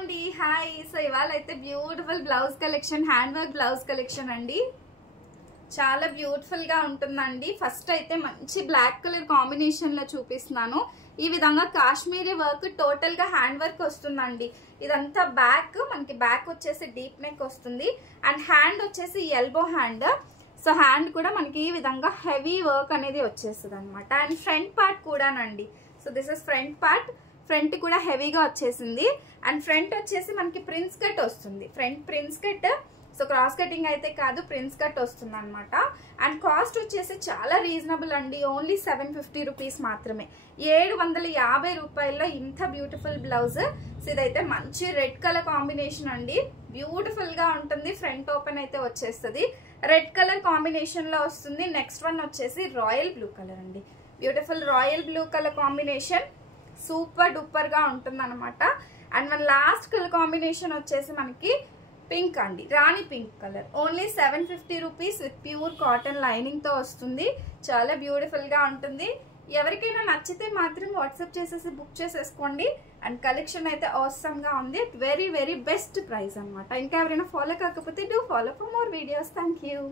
అండి hi. So ఇవాళ అయితే beautiful blouse collection, hand work blouse collection అండి. చాలా బ్యూటిఫుల్ గా ఉంటుందండి. ఫస్ట్ అయితే మంచి బ్లాక్ కలర్ కాంబినేషన్ లో చూపిస్తున్నాను. ఈ విధంగా కాశ్మీరీ వర్క్ టోటల్ గా హ్యాండ్ వర్క్ వస్తుందండి. ఇదంతా బ్యాక్, మనకి బ్యాక్ వచ్చేసి డీప్ నెక్ వస్తుంది అండ్ హ్యాండ్ వచ్చేసి ఎల్బో హ్యాండ్. సో హ్యాండ్ కూడా మనకి ఈ విధంగా హెవీ వర్క్ అనేది వచ్చేస్తుంది అనమాట. అండ్ ఫ్రంట్ పార్ట్ కూడానండి. So this is front part. Front కూడా హెవీగా వచ్చేసింది అండ్ ఫ్రంట్ వచ్చేసి మనకి ప్రిన్స్ కట్ వస్తుంది. Front prince cut, so cross cutting అయితే కాదు, ప్రిన్స్ కట్ వస్తుంది అనమాట. అండ్ కాస్ట్ వచ్చేసి చాలా రీజనబుల్ అండి. ఓన్లీ 750 రూపీస్ మాత్రమే. 750 రూపాయల్లో ఇంత బ్యూటిఫుల్ బ్లౌజ్. సో ఇదైతే మంచి రెడ్ కలర్ కాంబినేషన్ అండి. బ్యూటిఫుల్ గా ఉంటుంది. ఫ్రంట్ ఓపెన్ అయితే వచ్చేస్తుంది. రెడ్ కలర్ కాంబినేషన్ లో వస్తుంది. నెక్స్ట్ వన్ వచ్చేసి రాయల్ బ్లూ కలర్ అండి. Beautiful royal blue colour combination super duper గా ఉంటుంది అనమాట. అండ్ మన లాస్ట్ కలర్ కాంబినేషన్ వచ్చేసి మనకి పింక్ అండి, రాణి pink colour. Only 750 rupees with pure cotton lining తో వస్తుంది. చాలా బ్యూటిఫుల్ గా ఉంటుంది. ఎవరికైనా నచ్చితే మాత్రం వాట్సాప్ చేసేసి బుక్ చేసేసుకోండి. అండ్ కలెక్షన్ అయితే ఆసమ్ గా ఉంది. వెరీ వెరీ బెస్ట్ ప్రైస్ అనమాట. ఇంకా ఎవరైనా ఫాలో కాకపోతే do follow for more videos. Thank you.